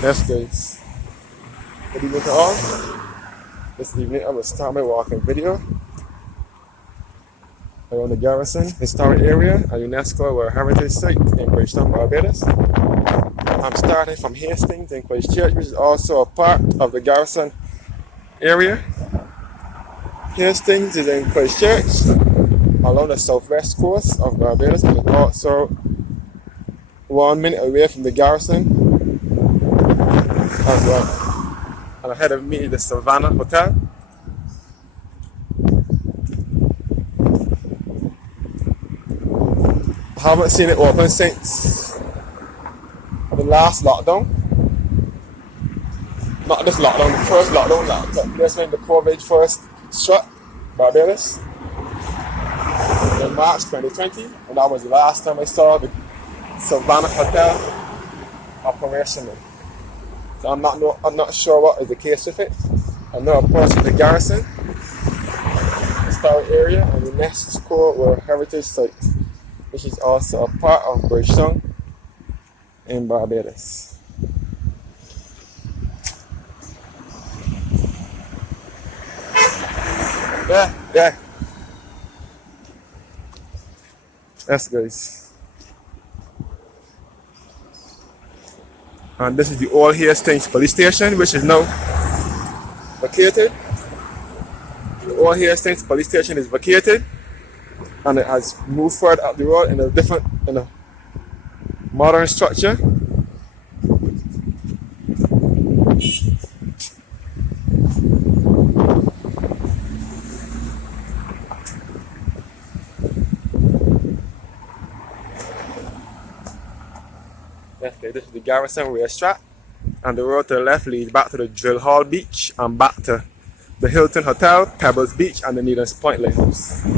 Yes, guys. Good evening to all. This evening, I will start my walking video around the Garrison historic area, a UNESCO World Heritage Site in Bridgetown, Barbados. I'm starting from Hastings in Christchurch, which is also a part of the Garrison area. Hastings is in Christchurch, along the southwest coast of Barbados, and is also 1 minute away from the Garrison as well. And ahead of me is the Savannah Hotel. I haven't seen it open since the last lockdown. Not this lockdown, the first lockdown that took place when the COVID first struck Barbados in March 2020, and that was the last time I saw the Savannah Hotel operational. So I'm not sure what is the case with it. I know, of course, the Garrison historic area and the UNESCO World Heritage Site, which is also a part of Bridgetown in Barbados. Yeah. Yes, guys. And this is the Old Hastings Police Station, which is now vacated. The Old Hastings Police Station is vacated, and it has moved further up the road in a modern structure. Okay, this is the Garrison racetrack, and the road to the left leads back to the Drill Hall Beach and back to the Hilton Hotel, Pebbles Beach, and the Needham's Point Lighthouse. And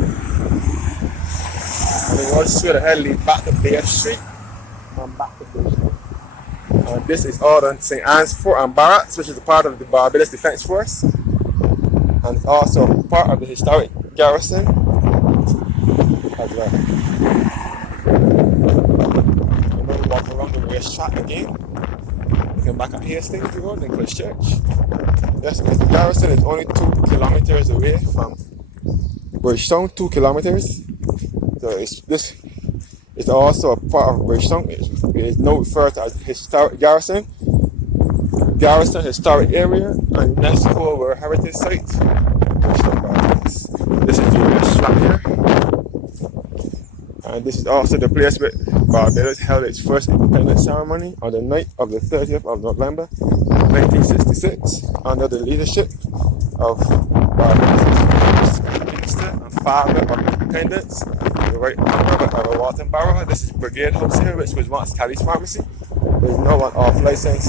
the road straight ahead leads back to Bay Street and back to Bridgetown. And this is all on St. Anne's Fort and Barracks, which is a part of the Barbados Defence Force, and it's also part of the historic Garrison as well. Walk around the racetrack again. We come back at Hastings Road in Christchurch. Yes, because the Garrison is only 2 kilometers away from Bridgetown, 2 kilometers. So it's also a part of Bridgetown. It is now referred to as historic Garrison historic area, and UNESCO World Heritage Site. This is the racetrack here. And this is also the place where Barbados held its first independence ceremony on the night of the 30th of November 1966 under the leadership of Barbados' Prime Minister and Father of Independence, the Right Honourable Ever Walton Barrow. This is Brigade House here, which was once Kelly's Pharmacy. There is no one off-license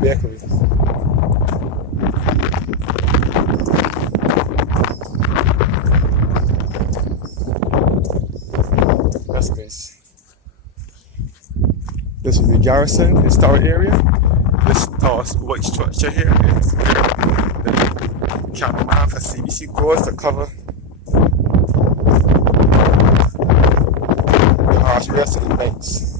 bakery. This is the Garrison historic area. This tall white structure here is the cameraman for CBC goes to cover the harsh rest of the nights.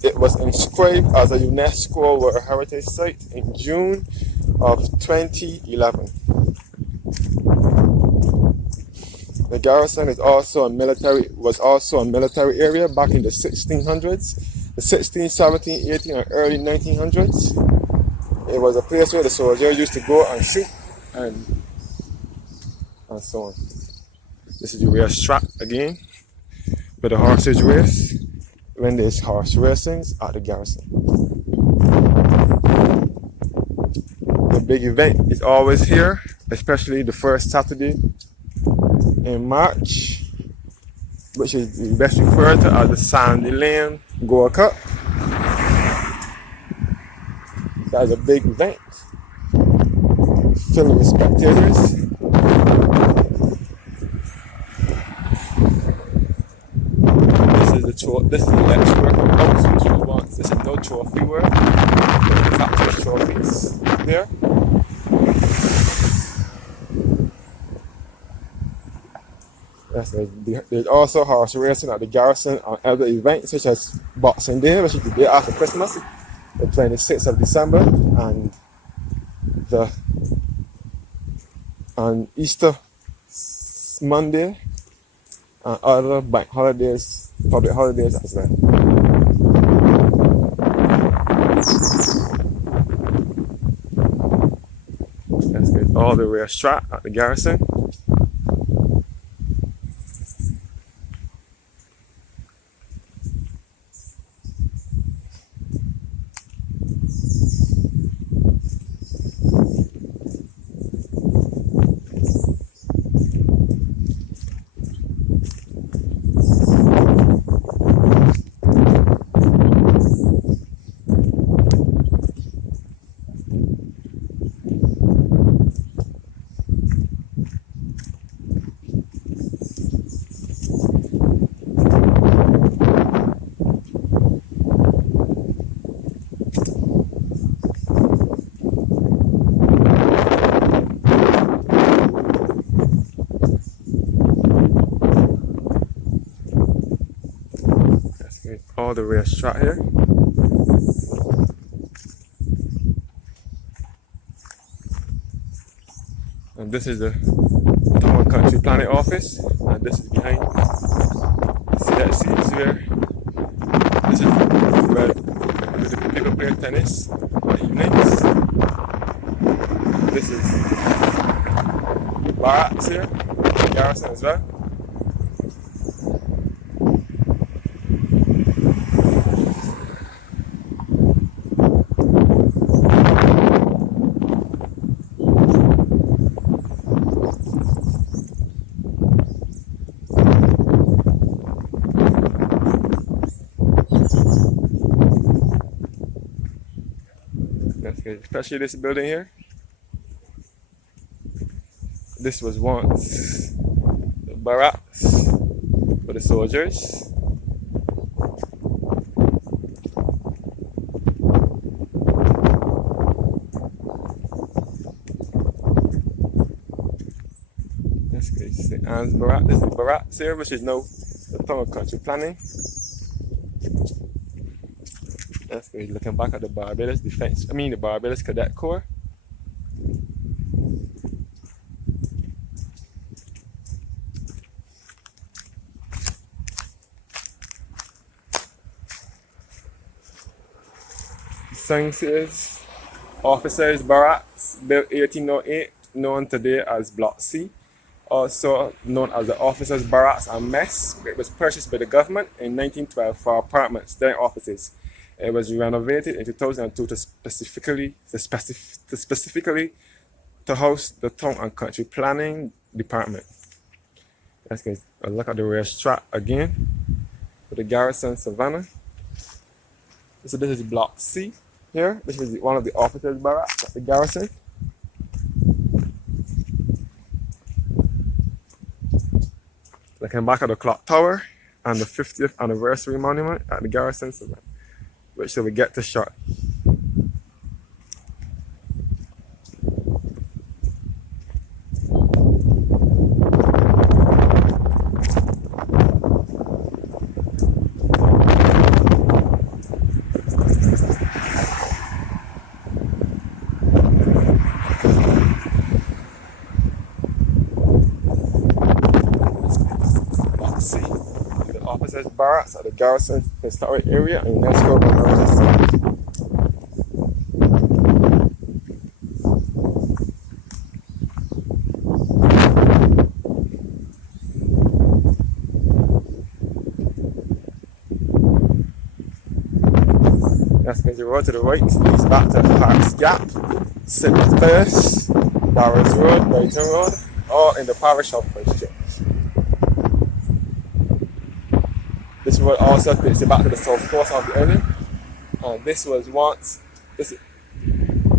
It was inscribed as a UNESCO World Heritage Site in June of 2011. The Garrison was also a military area back in the 1600s, the 16, 17, 18, and early 1900s. It was a place where the soldiers used to go and shoot and so on. This is the racetrack again, where the horses race when there's horse racings at the Garrison. The big event is always here, especially the first Saturday in March, which is best referred to as the Sandy Lane Gold Cup. That is a big event, filled with spectators. This is the next work of those who wants. This is no trophy work. Factory trophies there. Yes, there's also horse racing at the Garrison on other events such as Boxing Day, which is the day after Christmas, the 26th of December, and the on Easter Monday, and other bank holidays, public holidays as well. Let's get all the way straight at the Garrison. All the way straight here. And this is the Town and Country Planning Office, and this is behind. See that seats where this is where the people play tennis in the evenings. This is barracks here, Garrison as well. Especially this building here. This was once the barracks for the soldiers. That's good. St. Anne's Barracks. This is the barracks here, which is now the Town and Country Planning. That's good. Looking back at the Barbados the Barbados Cadet Corps. The sign says Officers Barracks, built 1808, known today as Block C, also known as the Officers Barracks and Mess. It was purchased by the government in 1912 for apartments, then offices. It was renovated in 2002 to specifically to house the Town and Country Planning Department. Let's get a look at the racetrack again for the Garrison Savannah. So this is Block C here. This is one of the officers' barracks at the Garrison. Looking back at the clock tower and the 50th anniversary monument at the Garrison Savannah, which we get to shot. The officers' barracks at the Garrison Historic Area in UNESCO Barbados. That's going to road to the right, leads back to Parks Gap, St. First, Barrows Road, Bridgetown Road, all in the parish of Bridgetown. This road also takes you back to the south coast of the island. This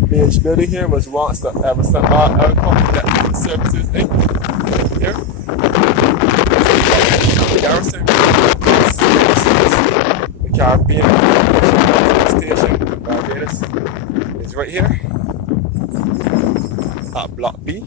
beach building here was once the Everson Airport Services Inc. Here. The Garrison, the Caribbean station in Barbados is right here at Block B.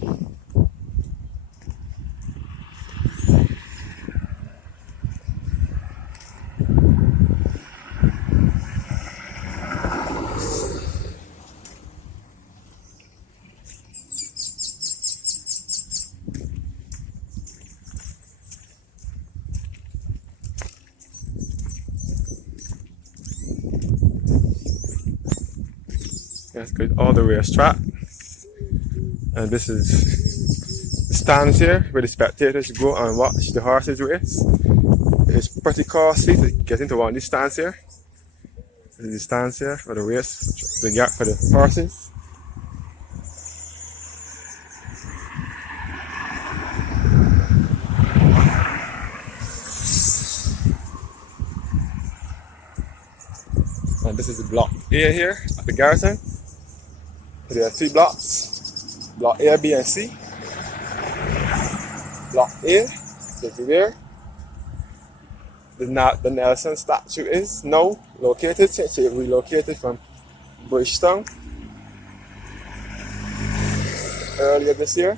Let's go all the racetrack. And this is the stands here where the spectators go and watch the horses race. It's pretty costly to get into one of these stands here. This is the stands here for the race, for the horses. And this is the block A here at the Garrison. There are 3 blocks. Block A, B, and C. Block A, the rear. The Nelson statue is now located since it relocated from Bridgetown earlier this year.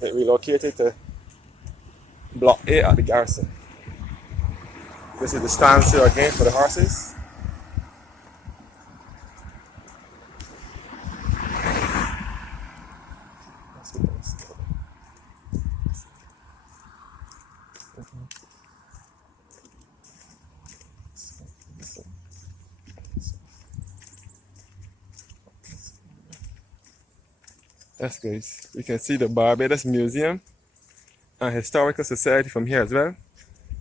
It relocated to Block A at the Garrison. This is the stands here again for the horses. Yes, guys, you can see the Barbados Museum and Historical Society from here as well,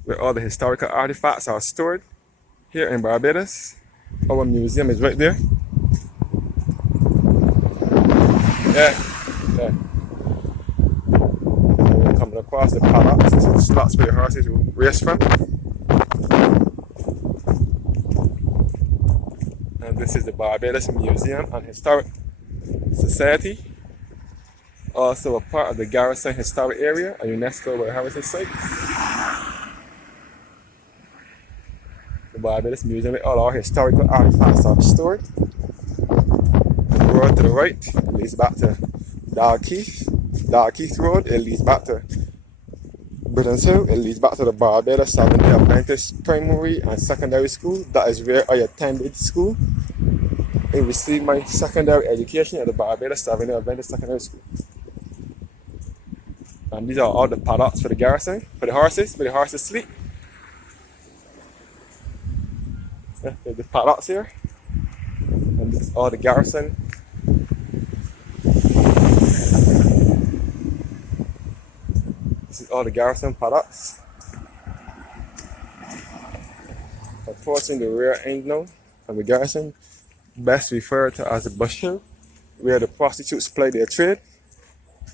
where all the historical artifacts are stored here in Barbados. Our museum is right there. Yeah. We're coming across the paddocks. This is the slots where the horses will race from. And this is the Barbados Museum and Historic Society. Also a part of the Garrison Historic Area, a UNESCO World Heritage Site. The Barbados Museum with all our historical artifacts are stored. The road to the right leads back to Dalkeith Road. It leads back to Britain's Hill. It leads back to the Barbados Seventh-day Adventist Primary and Secondary School. That is where I attended school. I received my secondary education at the Barbados Seventh-day Adventist Secondary School. And these are all the paddocks for the Garrison, for the horses, where the horses sleep. Yeah, there's the paddocks here. And this is all the Garrison. This is all the Garrison paddocks. Approaching the rear end now of the Garrison, best referred to as the bush hill, where the prostitutes play their trade.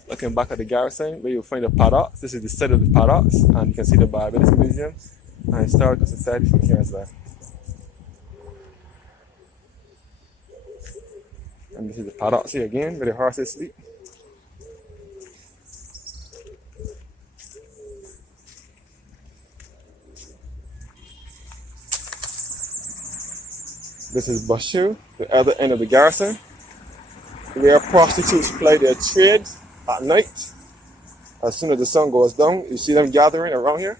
Looking back at the Garrison, where you'll find the paddocks. This is the side of the paddocks, and you can see the Barbados Museum and Historical Society from here as well. And this is the paddocks here again, where the horses sleep. This is Bush Hill, the other end of the Garrison, where prostitutes play their trade at night. As soon as the sun goes down, you see them gathering around here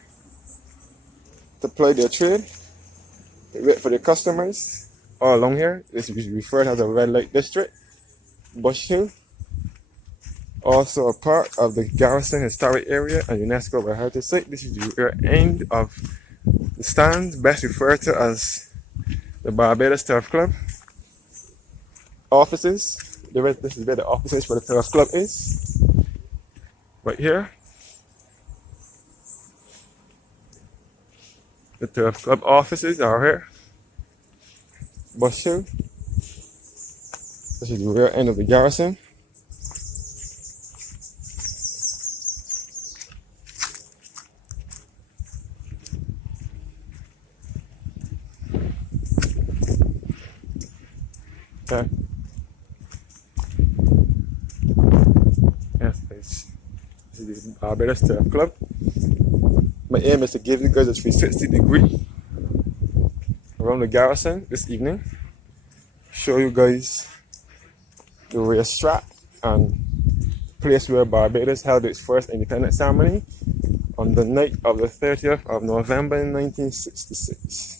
to play their trade. They wait for their customers all along here. This is referred as a red light district. Bush Hill, also a part of the Garrison Historic Area and UNESCO World Heritage Site. This is the rear end of the stands, best referred to as the Barbados Turf Club offices. This is where the offices for the Turf Club is. Right here. The Turf Club offices are here. Bush Hill. This is the rear end of the Garrison. Okay. Yes, guys. This is the Barbados Turf Club. My aim is to give you guys a 360-degree around the Garrison this evening. Show you guys the racetrack and place where Barbados held its first independence ceremony on the night of the 30th of November 1966.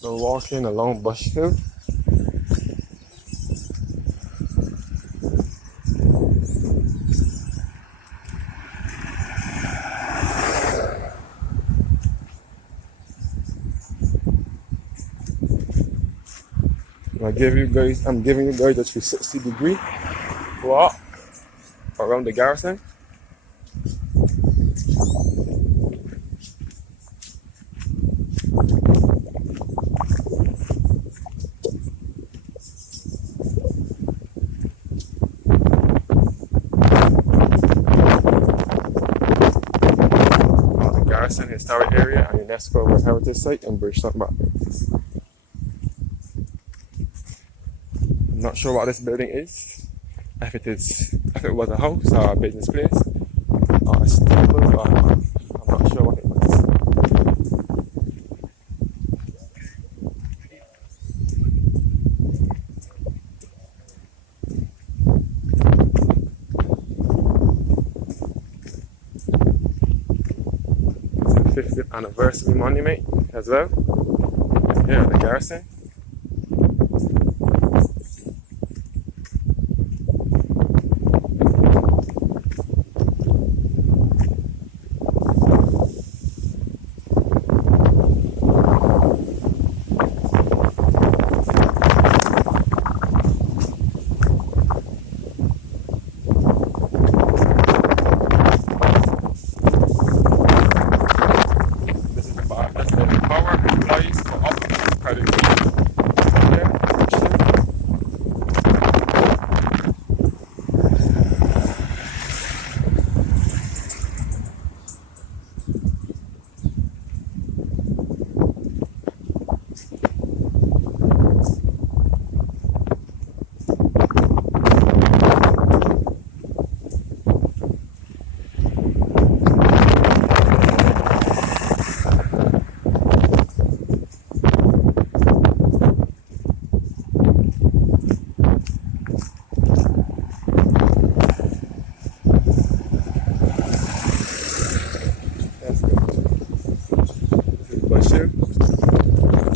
So walking along Bush Hill. I'm giving you guys a 360-degree walk around the Garrison. The Garrison Historic Area and UNESCO World Heritage Site in Bridgetown, Barbados. I'm not sure what this building is. If it was a house or a business place or a stable, or I'm not sure what it was. It's the 50th anniversary monument as well. Here at the Garrison.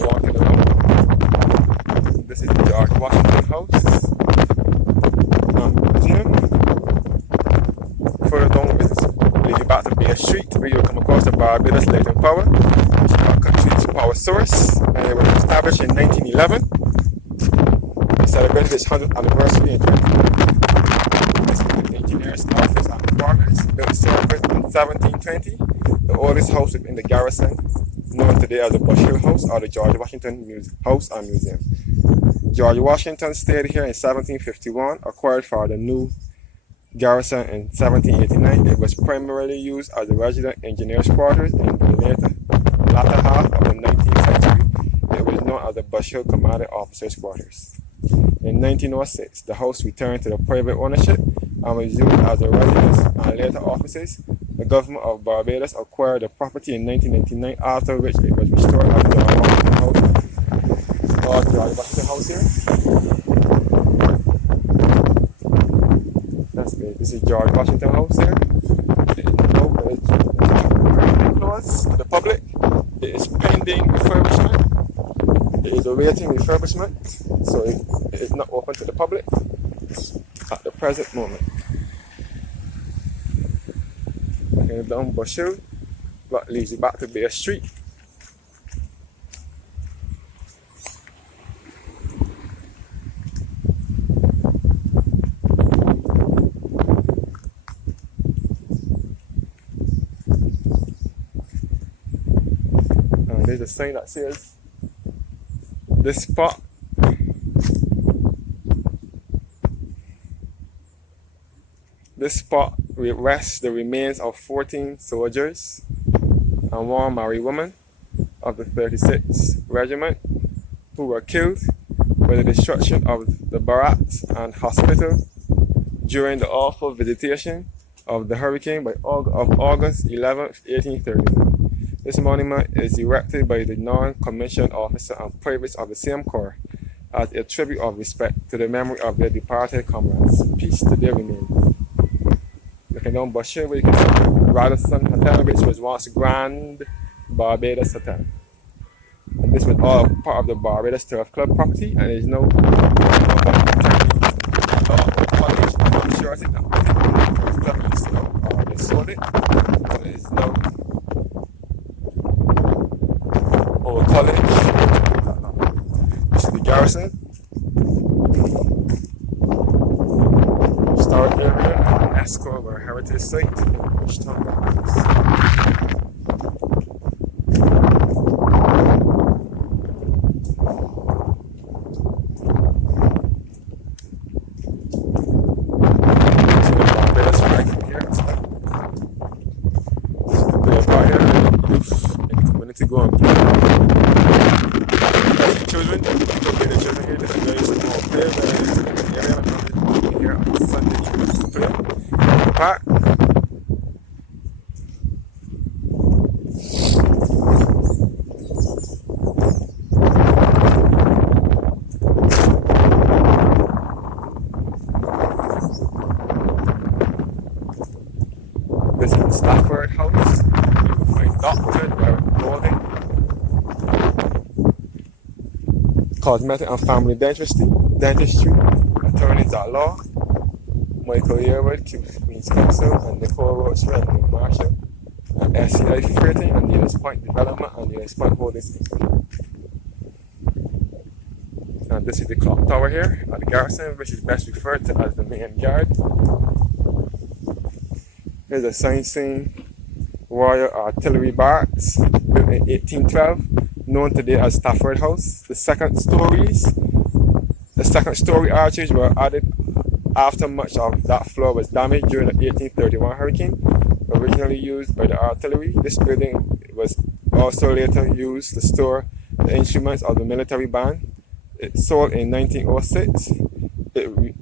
Walking around. This is the George Washington House Museum. Further down is leading back to Bay Street, where you'll come across the Barbados Light and Power, which is our country's power source, and it was established in 1911. It celebrated its 100th anniversary in 2020. This is the engineer's office and quarters, built service in 1720. The oldest house within the Garrison, known today as the Bush Hill House or the George Washington House and Museum. George Washington stayed here in 1751, acquired for the new Garrison in 1789. It was primarily used as a resident engineer's quarters in the latter half of the 19th century. It was known as the Bush Hill Commanding Officer's Quarters. In 1906, the house returned to the private ownership and was used as a residence and later offices. The government of Barbados acquired the property in 1999, after which it was restored as George Washington House. George Washington House here. That's good. This is George Washington House here. It is now closed to the public. It is pending refurbishment. It is awaiting refurbishment, so it is not open to the public at the present moment. Down Bush Hill, that leads you back to Bay Street. And there's a sign that says this spot rests the remains of 14 soldiers and one married woman of the 36th Regiment who were killed by the destruction of the barracks and hospital during the awful visitation of the hurricane of August 11, 1831. This monument is erected by the non-commissioned officer and privates of the same corps as a tribute of respect to the memory of their departed comrades. Peace to their remains. Looking down Bush Hill, where you can see Radisson Hotel, which was once Grand Barbados Hotel. And this was all part of the Barbados Turf Club property, and it is now college. I'm not sure I think they sold it. So it is now Old College. This is the Garrison. to the site in Bridgetown, Barbados. So the Barbados flag from here as well. The fire youth in the community go and play. The children, the children here, the guys all play in the area and here on Sunday to play. Park. This is the Stafford House. You can find doctor, clothing, cosmetic and family dentistry, attorneys at law, Michael Yearwood, Queen's Counsel, and Nicole Roachman and Nick Marshall, and SCI Freighting and US Point Development and US Point Holdings Inc. And this is the clock tower here at the Garrison, which is best referred to as the main yard. Here's a sign saying Royal Artillery Barracks, built in 1812, known today as Stafford House. The second story arches were added after much of that floor was damaged during the 1831 hurricane. Originally used by the artillery, this building was also later used to store the instruments of the military band. It sold in 1906.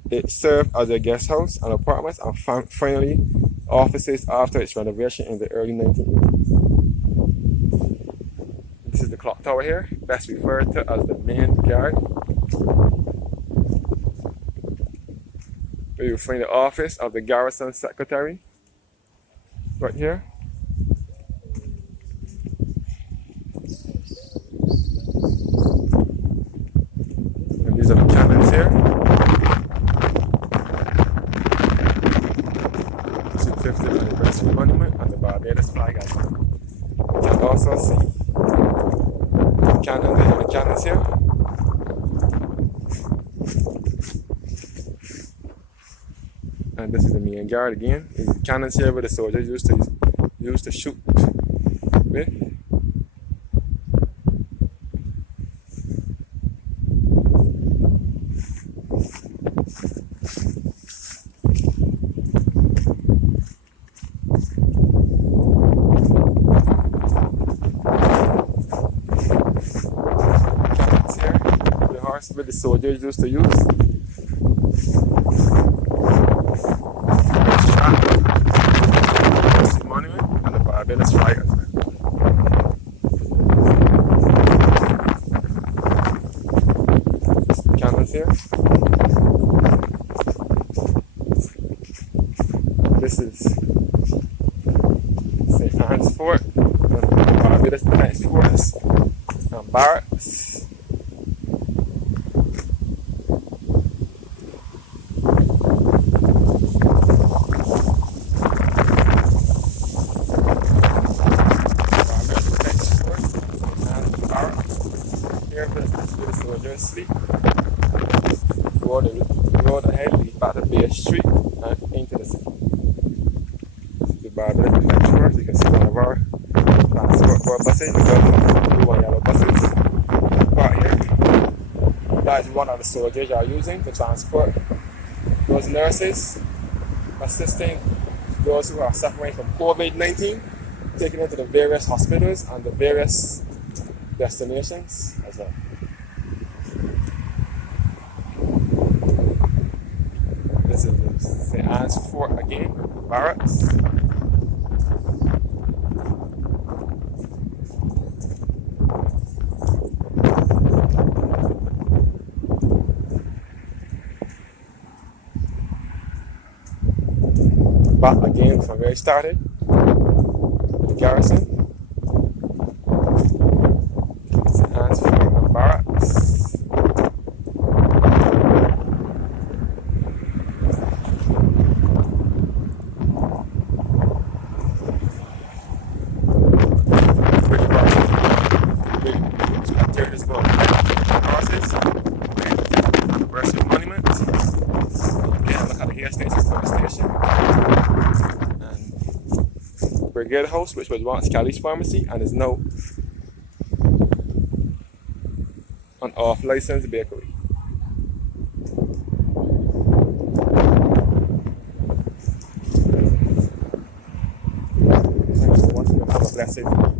It served as a guest house and apartments and finally offices after its renovation in the early 1980s. This is the clock tower here, best referred to as the main yard. Where you'll find the office of the Garrison secretary right here. And these are the cannons here. This is the 50th anniversary monument and the Barbados flag as well. You can also see the cannons here. And this is the main yard again. These cannons here where the soldiers used to shoot with. Cannons here with the horse where the soldiers used to use. Monument and the Barbados flag as well. Cannons here. This is St. Anne's Fort and Barbados Defense Force and barracks. Sleep. The road ahead leads back to Bay Street and into the city. This is the Barbados Defense Force. You can see one of our transport buses, the blue and yellow buses. Right here, that is one of the soldiers are using to transport those nurses, assisting those who are suffering from COVID-19, taken into the various hospitals and the various destinations as well. This is the St. Anne's Fort again, barracks. Back again from where it started, the Garrison. St. Anne's Fort and barracks. Brigade House, which was once Kelly's Pharmacy and is now an off-licensed bakery. Thanks for watching. Have a blessed day.